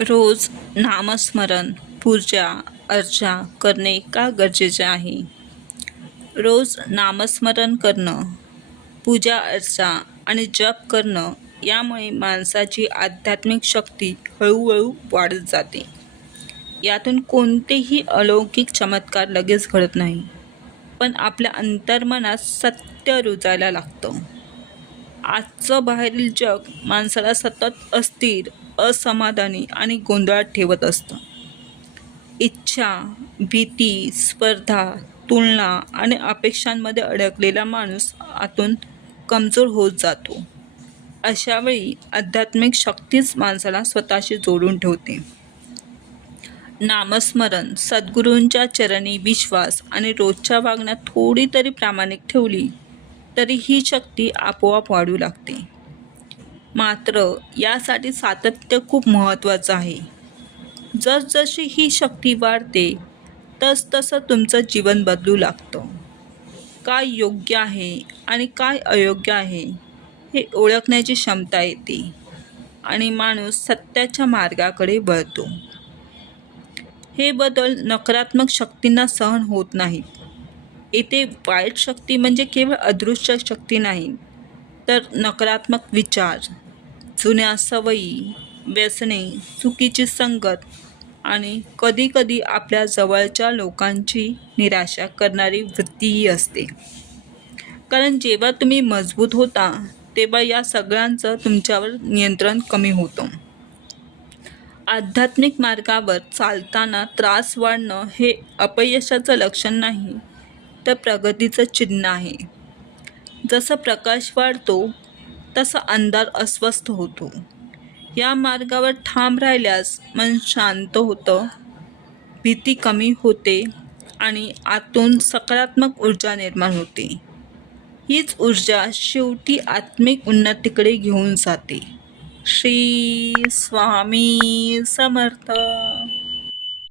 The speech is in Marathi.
रोज नामस्मरण, पूजा, अर्चा करणे का गरजेचे आहे? रोज नामस्मरण करणं, पूजा अर्चा आणि जप करणं यामुळे माणसाची आध्यात्मिक शक्ती हळूहळू वाढत जाते. यातून कोणतेही अलौकिक चमत्कार लगेच घडत नाही, पण आपल्या अंतर्मनात सत्य रुजायला लागतं. आजचं बाहेरील जग माणसाला सतत अस्थिर, असमाधानी आणि गोंधळात ठेवत असतं. इच्छा, भीती, स्पर्धा, तुलना आणि अपेक्षांमध्ये अडकलेला माणूस आतून कमजोर होत जातो. अशावेळी आध्यात्मिक शक्तीच माणसाला स्वतःशी जोडून ठेवते. नामस्मरण, सद्गुरूंच्या चरणी विश्वास आणि रोजच्या वागण्यात थोडी तरी प्रामाणिक ठेवली तरी ही शक्ती आपोआप वाढू लागते. मात्र यासाठी सातत्य खूप महत्त्वाचं आहे. जसजशी ही शक्ती वाढते तसतसं तुमचं जीवन बदलू लागतं. काय योग्य आहे आणि काय अयोग्य आहे हे ओळखण्याची क्षमता येते आणि माणूस सत्याच्या मार्गाकडे वळतो. हे बदल नकारात्मक शक्तींना सहन होत नाहीत. येथे वाईट शक्ती म्हणजे केवळ अदृश्य शक्ती नाही, तर नकारात्मक विचार, जुन्या सवयी, व्यसने, चुकीची संगत आणि कधीकधी आपल्या जवळच्या लोकांची निराशा करणारी वृत्तीही असते. कारण जेव्हा तुम्ही मजबूत होता तेव्हा या सगळ्यांचं तुमच्यावर नियंत्रण कमी होतं. आध्यात्मिक मार्गावर चालताना त्रास वाढणं हे अपयशाचं लक्षण नाही, तर प्रगतीचं चिन्ह आहे. जसं प्रकाश वाढतो तसा अंधार अस्वस्थ होतो. या मार्गावर ठाम राहिल्यास मन शांत होतं, भीती कमी होते आणि आतून सकारात्मक ऊर्जा निर्माण होते. हीच ऊर्जा शेवटी आत्मिक उन्नतीकडे घेऊन जाते. श्री स्वामी समर्थ.